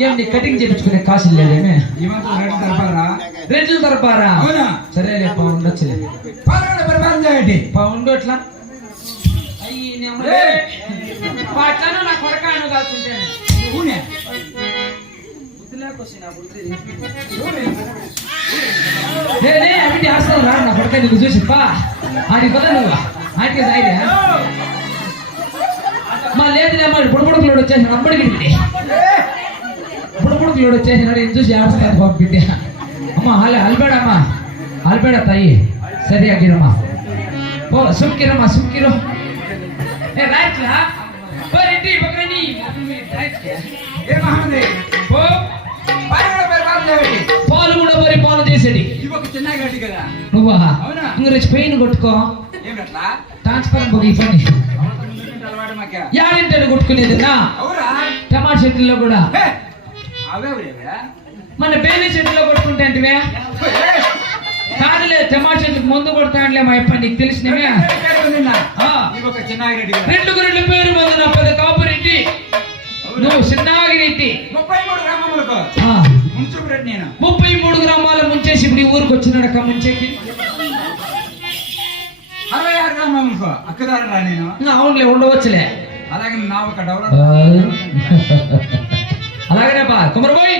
ఏంటి కటింగ్ చేయించుకునే కాసులు లేదేమే రేట్లు తరపారా సరే ఉండొచ్చులే ఉండు అట్లా అయ్యి నా కొరకాను కాల్చుంటాను అవిటి హాస్టల్ రా నా కొరక నీకు చూసిప్పా ఆడికి పద నువ్వు ఆడికి సాయిలే మా లేదులే అమ్మ బుడబుడుకులోడు వచ్చేసినాడు అమ్మడికి బుడబుడుకులోడు వచ్చేసినాడు ఏం చూసి ఆడుస్తాను బాబు బిడ్డ అమ్మ అల్బేడమ్మా అల్బేడ తాయి సరే అగిరమ్మా ఓ సుక్కిరమ్మా సుక్కిరు ఏ రాయట్లా రెడ్డి పక్కని పాలు కూడా మరి పాలు చేసేది నువ్వా ఇంక రేపు పెయిన్ కొట్టుకో ట్రాన్స్పరెంట్ పోయి పని యాడింటారు కొట్టుకునేది టమాటా చెట్లలో కూడా మన బేబీ చెట్టులో కొట్టుకుంటే అంటే కాదులే టమాటా చెట్టుకు ముందు కొడతాడులే మా అప్ప నీకు తెలిసినవే రెండు పేరు మందు నా పెద్ద కాపురెడ్డి నువ్వు చిన్నాగిరెడ్డి 33 గ్రామాలు ముంచేసి ఇప్పుడు ఈ ఊరికి వచ్చినాడక్క ముంచేకి 66 గ్రామాలకు అక్కదారా నేను అవునులే ఉండవచ్చులే అలాగే నా ఒక అలాగనే బా కుమరబాయ్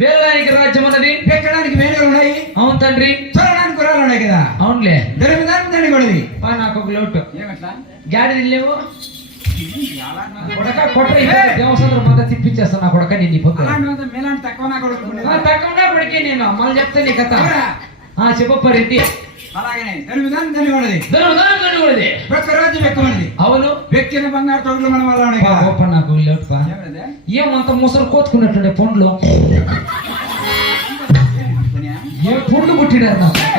వేలానికి రాజ్యం ఉన్నది పెట్టడానికి వేలుగా ఉన్నాయి అవును తండ్రి చొరడానికి కురాలు ఉన్నాయి కదా అవునులే దాని కూడా నాకు ఒక లోటు గాడి తినలేవు కొడక కొట్ట దేవసంద్ర మధ్య తిప్పించేస్తా నా కొడక నేను తక్కువ కొడికి నేను మళ్ళీ చెప్తే నీ కథ చెప్పరెడ్డి అలాగనే ప్రతిరోజు వ్యక్తమైనది అవును వ్యక్తిని బంగారు తోటలు మన వల్ల నాకు ఏమంత ముసలు కోతుకున్నట్టుండే పండ్లు ఏ పండ్లు పుట్టినారు నాకు